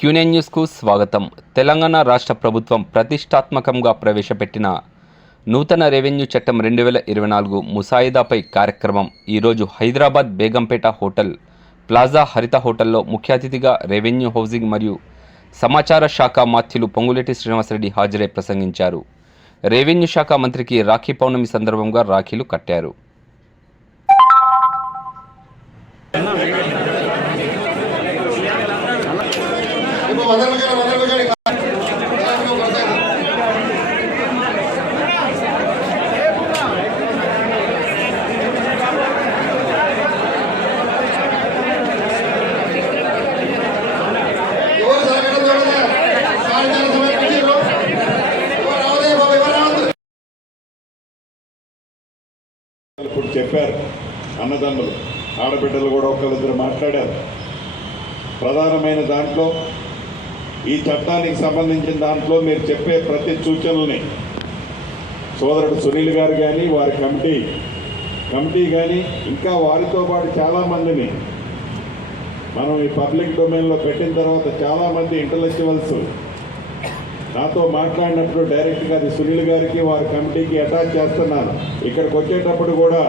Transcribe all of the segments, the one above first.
క్యూనెన్ న్యూస్కు స్వాగతం. తెలంగాణ రాష్ట్ర ప్రభుత్వం ప్రతిష్టాత్మకంగా ప్రవేశపెట్టిన నూతన రెవెన్యూ చట్టం రెండు వేల ఇరవై నాలుగు ముసాయిదాపై కార్యక్రమం. ఈరోజు హైదరాబాద్ బేగంపేట హోటల్ ప్లాజా హరిత హోటల్లో ముఖ్య అతిథిగా రెవెన్యూ హౌసింగ్ మరియు సమాచార శాఖ మాత్యులు పొంగులేటి శ్రీనివాసరెడ్డి హాజరై ప్రసంగించారు. రెవెన్యూ శాఖ మంత్రికి రాఖీ పౌర్ణమి సందర్భంగా రాఖీలు కట్టారు. ఎవరు రావద్దు ఇప్పుడు చెప్పారు అన్నదమ్ములు ఆడబిడ్డలు కూడా ఒకరిద్దరు మాట్లాడారు. ప్రధానమైన దాంట్లో ఈ చట్టానికి సంబంధించిన దాంట్లో మీరు చెప్పే ప్రతి సూచనల్ని సోదరుడు సునీల్ గారు కానీ వారి కమిటీ కమిటీ కానీ ఇంకా వారితో పాటు చాలామందిని మనం ఈ పబ్లిక్ డొమైన్లో పెట్టిన తర్వాత చాలామంది ఇంటలెక్చువల్స్ నాతో మాట్లాడినప్పుడు డైరెక్ట్గా అది సునీల్ గారికి వారి కమిటీకి అటాచ్ చేస్తున్నాను ఇక్కడికి వచ్చేటప్పుడు కూడా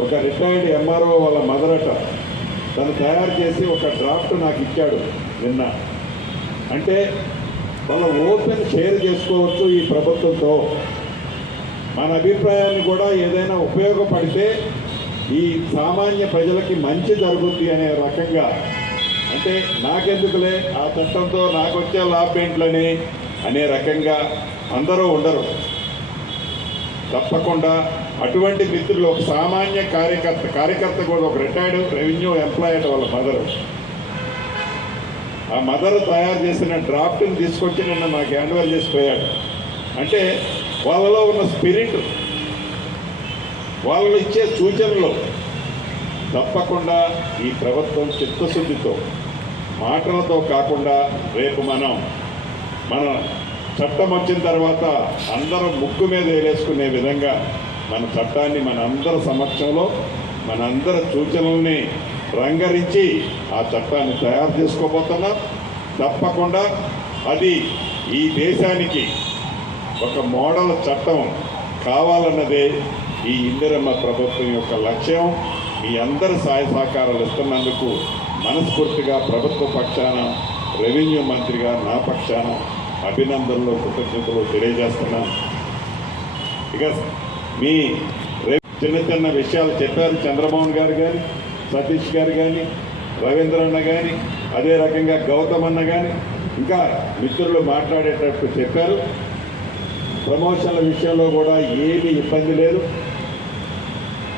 ఒక రిటైర్డ్ ఎంఆర్ఓ వాళ్ళ మదరట తను తయారు చేసి ఒక డ్రాఫ్ట్ నాకు ఇచ్చాడు నిన్న. అంటే వాళ్ళ ఓపెన్ షేర్ చేసుకోవచ్చు ఈ ప్రభుత్వంతో. మన అభిప్రాయాన్ని కూడా ఏదైనా ఉపయోగపడితే ఈ సామాన్య ప్రజలకి మంచి జరుగుద్ది అనే రకంగా. అంటే నాకెందుకులే ఆ చట్టంతో నాకు వచ్చే లాభం ఏంట్లని అనే రకంగా అందరూ ఉండరు. తప్పకుండా అటువంటి మిత్రులు ఒక సామాన్య కార్యకర్త కార్యకర్త కూడా ఒక రిటైర్డ్ రెవెన్యూ ఎంప్లాయ్ వాళ్ళ మదరు ఆ మదర్ తయారు చేసిన డ్రాఫ్ట్ని తీసుకొచ్చి నిన్న నాకు హ్యాండ్ చేసిపోయాడు. అంటే వాళ్ళలో ఉన్న స్పిరిట్ వాళ్ళు ఇచ్చే సూచనలు తప్పకుండా ఈ ప్రభుత్వం చిత్తశుద్ధితో మాటలతో కాకుండా రేపు మనం మన చట్టం వచ్చిన తర్వాత అందరం ముక్కు మీద వేలేసుకునే విధంగా మన చట్టాన్ని మన అందరి సమక్షంలో మన అందరి సూచనల్ని రంగరించి ఆ చట్టాన్ని తయారు చేసుకోబోతున్నాం. తప్పకుండా అది ఈ దేశానికి ఒక మోడల్ చట్టం కావాలన్నదే ఈ ఇందిరమ్మ ప్రభుత్వం యొక్క లక్ష్యం. మీ అందరి సహాయ సహకారాలు ఇస్తున్నందుకు మనస్ఫూర్తిగా ప్రభుత్వ పక్షాన రెవెన్యూ మంత్రిగా నా పక్షాన అభినందనలు కృతజ్ఞతలు తెలియజేస్తున్నాను ఇక మీ చిన్న చిన్న విషయాలు చెప్పారు చంద్రబాబు గారు కానీ సతీష్ గారు కానీ రవీంద్ర అన్న కానీ అదే రకంగా గౌతమ్ అన్న కానీ ఇంకా మిత్రులు మాట్లాడేటట్టు చెప్పారు. ప్రమోషన్ల విషయంలో కూడా ఏమీ ఇబ్బంది లేదు.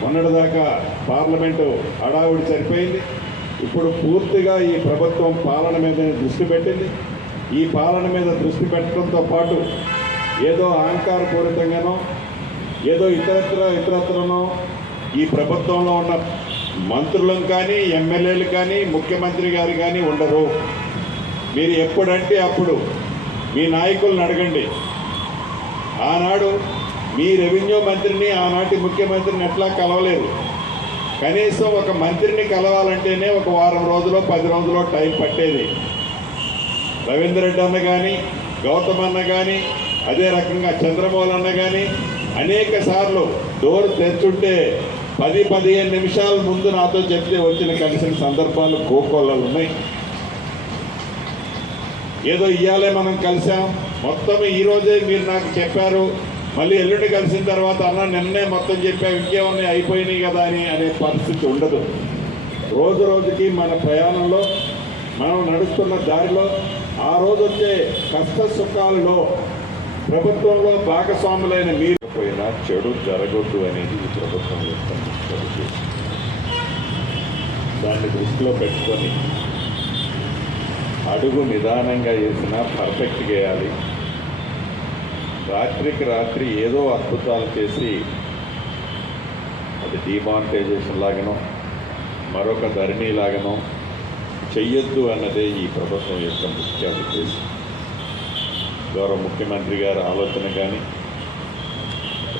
మొన్నటిదాకా పార్లమెంటు హడావుడి సరిపోయింది. ఇప్పుడు పూర్తిగా ఈ ప్రభుత్వం పాలన మీద దృష్టి పెట్టింది. ఈ పాలన మీద దృష్టి పెట్టడంతో పాటు ఏదో అహంకారపూరితంగానో ఏదో ఇతరత్ర ఇతరత్రనో ఈ ప్రభుత్వంలో ఉన్న మంత్రులను కానీ ఎమ్మెల్యేలు కానీ ముఖ్యమంత్రి గారు కానీ ఉండరు. మీరు ఎప్పుడంటే అప్పుడు మీ నాయకులను అడగండి. ఆనాడు మీ రెవెన్యూ మంత్రిని ఆనాటి ముఖ్యమంత్రిని ఎట్లా కలవలేదు. కనీసం ఒక మంత్రిని కలవాలంటేనే ఒక వారం రోజులో పది రోజులో టైం పట్టేది. రవీంద్ర రెడ్డి అన్న కానీ గౌతమ్ అన్న కానీ అదే రకంగా చంద్రమోహన్ అన్న కానీ అనేక సార్లు డోర్ తెచ్చుంటే పది పదిహేను నిమిషాల ముందు నాతో చెప్తే వచ్చిన కలిసిన సందర్భాలు కోకోలలు ఉన్నాయి. ఏదో ఇయ్యాలే మనం కలిసాం. మొత్తం ఈరోజే మీరు నాకు చెప్పారు. మళ్ళీ ఎల్లుండి కలిసిన తర్వాత అన్న నిన్నే మొత్తం చెప్పా ఇంకేమన్నా అయిపోయినాయి కదా అని అనే పరిస్థితి ఉండదు. రోజు రోజుకి మన ప్రయాణంలో మనం నడుస్తున్న దారిలో ఆ రోజు వచ్చే కష్ట సుఖాలలో ప్రభుత్వంలో భాగస్వాములైన మీరు పోయినా చెడు జరగొద్దు అనేది ఈ ప్రభుత్వం యొక్క ముఖ్య దాన్ని దృష్టిలో పెట్టుకొని అడుగు నిదానంగా వేసినా పర్ఫెక్ట్గా వేయాలి. రాత్రికి రాత్రి ఏదో అద్భుతాలు చేసి అది డిమానిటైజేషన్ లాగనో మరొక ధరణి లాగనో చెయ్యొద్దు అన్నదే ఈ ప్రభుత్వం యొక్క ముఖ్య ఉద్దేశం. గౌరవ ముఖ్యమంత్రి గారి ఆలోచన కానీ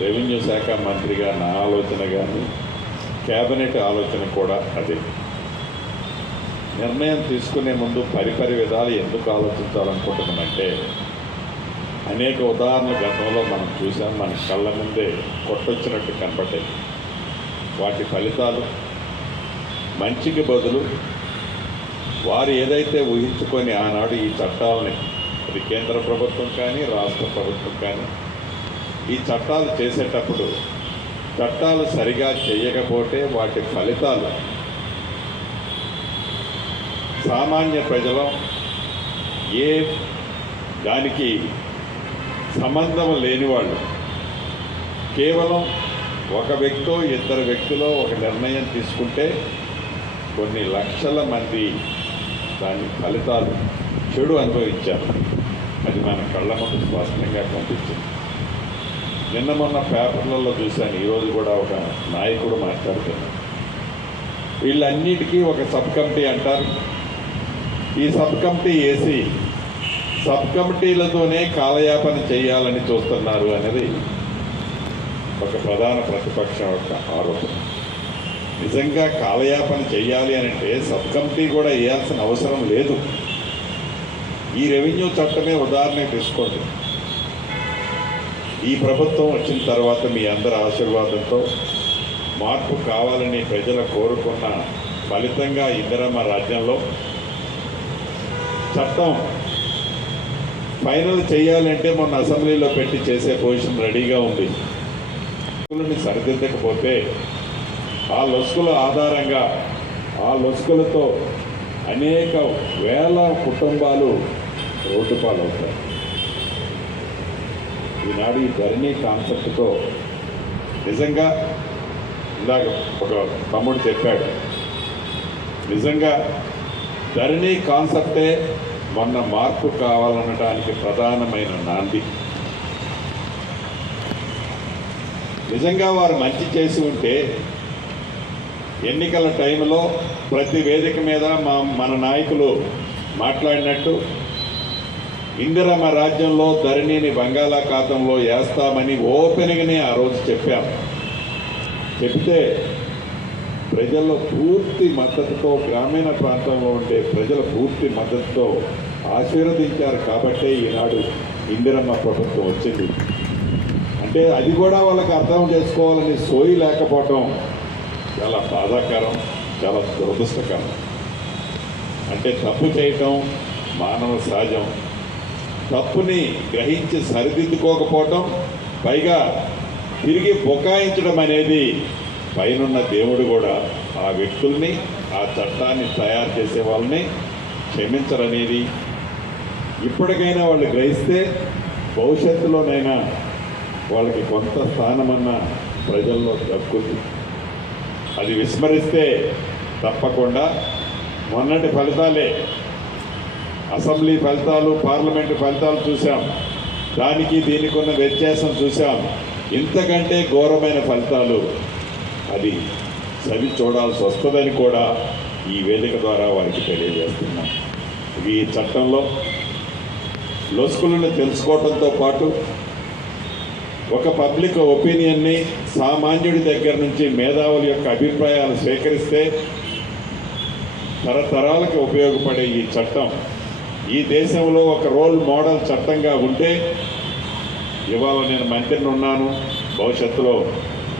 రెవెన్యూ శాఖ మంత్రిగా నా ఆలోచన కానీ కేబినెట్ ఆలోచన కూడా అదే. నిర్ణయం తీసుకునే ముందు పరిపరి విధాలు ఎందుకు ఆలోచించాలనుకుంటున్నామంటే అనేక ఉదాహరణలు గతంలో మనం చూసాం మన కళ్ళ ముందే కొట్టొచ్చినట్టు కనపడ్డాయి. వాటి ఫలితాలు మంచికి బదులు వారు ఏదైతే ఊహించుకొని ఆనాడు ఈ చట్టాలని అది కేంద్ర ప్రభుత్వం కానీ రాష్ట్ర ప్రభుత్వం కానీ ఈ చట్టాలు చేసేటప్పుడు చట్టాలు సరిగా చేయకపోతే వాటి ఫలితాలు సామాన్య ప్రజలు ఏ దానికి సంబంధం లేని వాళ్ళు కేవలం ఒక వ్యక్తో ఇద్దరు వ్యక్తిలో ఒక నిర్ణయం తీసుకుంటే కొన్ని లక్షల మంది దాని ఫలితాలు చెడు అనుభవించారు. అది మన కళ్ళ ముందు స్పష్టంగా కనిపిస్తుంది. నిన్న మొన్న పేపర్లలో చూశాను ఈరోజు కూడా ఒక నాయకుడు మాట్లాడుతున్నాడు వీళ్ళన్నిటికీ ఒక సబ్ కమిటీ అంటారు. ఈ సబ్ కమిటీ వేసి సబ్ కమిటీలతోనే కాలయాపన చేయాలని చూస్తున్నారు అనేది ఒక ప్రధాన ప్రతిపక్షం యొక్క ఆరోపణ. నిజంగా కాలయాపన చేయాలి అని అంటే సబ్ కమిటీ కూడా వేయాల్సిన అవసరం లేదు. ఈ రెవెన్యూ చట్టమే ఉదాహరణ తీసుకోండి. ఈ ప్రభుత్వం వచ్చిన తర్వాత మీ అందరి ఆశీర్వాదంతో మార్పు కావాలని ప్రజలు కోరుకున్న ఫలితంగా ఇందిరమ్మ రాజ్యంలో చట్టం ఫైనల్ చేయాలంటే మొన్న అసెంబ్లీలో పెట్టి చేసే పొజిషన్ రెడీగా ఉంది. లొసుకులని సరిదిద్దకపోతే ఆ లొసుకుల ఆధారంగా ఆ లొసుకులతో అనేక వేల కుటుంబాలు రోడ్డు పాలవుతారు. ఈనాడు ఈ ధరణి కాన్సెప్ట్తో నిజంగా ఇందాక ఒక తమ్ముడు చెప్పాడు. నిజంగా ధరణి కాన్సెప్టే మొన్న మార్పు కావాలనడానికి ప్రధానమైన నాంది. నిజంగా వారు మంచి చేసి ఉంటే ఎన్నికల టైంలో ప్రతి వేదిక మీద మా మన నాయకులు మాట్లాడినట్టు ఇందిరమ్మ రాజ్యంలో ధరణిని బంగాళాఖాతంలో వేస్తామని ఓపెన్గానే ఆ రోజు చెప్పాం. చెప్తే ప్రజల్లో పూర్తి మద్దతుతో గ్రామీణ ప్రాంతంలో ఉండే ప్రజల పూర్తి మద్దతుతో ఆశీర్వదించారు కాబట్టే ఈనాడు ఇందిరమ్మ ప్రభుత్వం వచ్చింది. అంటే అది కూడా వాళ్ళకి అర్థం చేసుకోవాలని సోయి లేకపోవటం చాలా బాధాకరం చాలా దురదృష్టకరం. అంటే తప్పు చేయటం మానవ సహజం. తప్పుని గ్రహించి సరిదిద్దుకోకపోవటం పైగా తిరిగి బొకాయించడం అనేది పైనున్న దేవుడు కూడా ఆ వ్యక్తుల్ని ఆ చట్టాన్ని తయారు చేసే వాళ్ళని క్షమించరనేది. ఇప్పటికైనా వాళ్ళు గ్రహిస్తే భవిష్యత్తులోనైనా వాళ్ళకి కొంత స్థానమన్న ప్రజల్లో దక్కుంది అది విస్మరిస్తే తప్పకుండా మొన్నటి ఫలితాలే అసెంబ్లీ ఫలితాలు పార్లమెంటు ఫలితాలు చూసాం దానికి దీనికి ఉన్న వ్యత్యాసం చూసాం ఇంతకంటే ఘోరమైన ఫలితాలు అది సరి చూడాల్సి వస్తుందని కూడా ఈ వేదిక ద్వారా వారికి తెలియజేస్తున్నాం. ఈ చట్టంలో లొసుకులను తెలుసుకోవడంతో పాటు ఒక పబ్లిక్ ఒపీనియన్ని సామాన్యుడి దగ్గర నుంచి మేధావుల యొక్క అభిప్రాయాలు సేకరిస్తే తరతరాలకు ఉపయోగపడే ఈ చట్టం ఈ దేశంలో ఒక రోల్ మోడల్ చట్టంగా ఉంటే ఇవాళ నేను మంత్రిని ఉన్నాను. భవిష్యత్తులో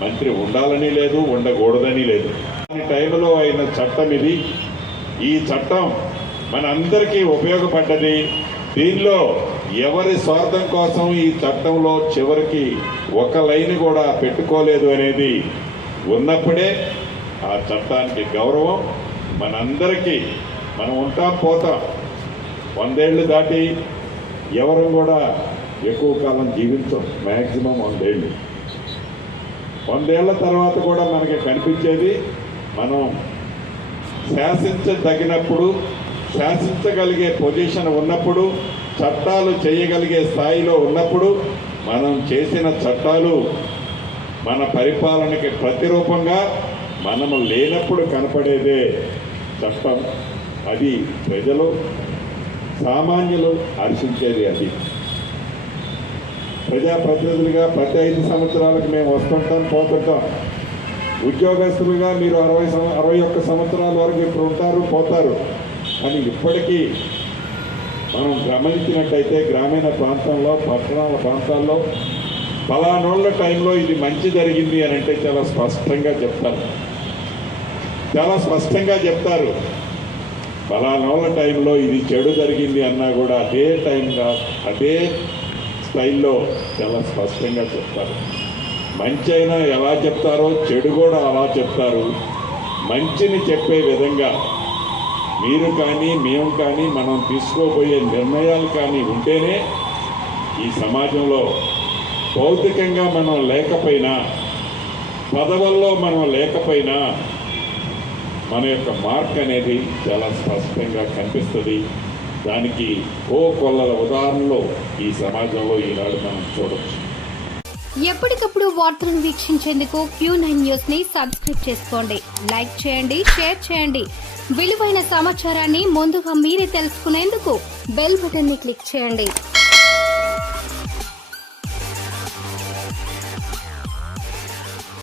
మంత్రి ఉండాలని లేదు ఉండకూడదని లేదు. ఈ టైంలో అయిన చట్టం ఇది. ఈ చట్టం మన అందరికీ ఉపయోగపడ్డది. దీనిలో ఎవరి స్వార్థం కోసం ఈ చట్టంలో చివరికి ఒక లైన్ కూడా పెట్టుకోలేదు అనేది ఉన్నప్పుడే ఆ చట్టానికి గౌరవం మనందరికీ. మనం ఉంటాం పోతాం. వందేళ్ళు దాటి ఎవరు కూడా ఎక్కువ కాలం జీవించం మ్యాక్సిమం వందేళ్ళు. వందేళ్ళ తర్వాత కూడా మనకి కనిపించేది మనం శాసించదగినప్పుడు శాసించగలిగే పొజిషన్ ఉన్నప్పుడు చట్టాలు చేయగలిగే స్థాయిలో ఉన్నప్పుడు మనం చేసిన చట్టాలు మన పరిపాలనకి ప్రతిరూపంగా మనము లేనప్పుడు కనపడేదే చట్టం. అది ప్రజలు సామాన్యులు హర్షించేది అది. ప్రజాప్రతినిధులుగా ప్రతి ఐదు సంవత్సరాలకు మేము వస్తుంటాం పోతుంటాం. ఉద్యోగస్తులుగా మీరు అరవై అరవై ఒక్క సంవత్సరాల వరకు ఇప్పుడు ఉంటారు పోతారు. కానీ ఇప్పటికీ మనం గమనించినట్టయితే గ్రామీణ ప్రాంతంలో పట్టణాల ప్రాంతాల్లో పలానోళ్ళ టైంలో ఇది మంచి జరిగింది అని అంటే చాలా స్పష్టంగా చెప్తారు. చాలా స్పష్టంగా చెప్తారు. పలానోళ్ళ టైంలో ఇది చెడు జరిగింది అన్నా కూడా అదే టైంగా అదే స్టైల్లో చాలా స్పష్టంగా చెప్తారు. మంచి అయినా ఎలా చెప్తారో చెడు కూడా అలా చెప్తారు. మంచిని చెప్పే విధంగా మీరు కానీ మేము కానీ మనం తీసుకోబోయే నిర్ణయాలు కానీ ఉంటేనే ఈ సమాజంలో భౌతికంగా మనం లేకపోయినా పదవుల్లో మనం లేకపోయినా మన యొక్క మార్క్ అనేది చాలా స్పష్టంగా కనిపిస్తుంది. దానికి ఓ కొల్లల ఉదాహరణలో ఈ సమాజంలో ఈనాడు మనం చూడవచ్చు ఎప్పటికప్పుడు వార్తలను వీక్షించేందుకు క్యూ నైన్ న్యూస్ని సబ్స్క్రైబ్ చేసుకోండి. లైక్ చేయండి షేర్ చేయండి. విలువైన సమాచారాన్ని ముందుగా మీరే తెలుసుకునేందుకు బెల్ బటన్ని క్లిక్ చేయండి.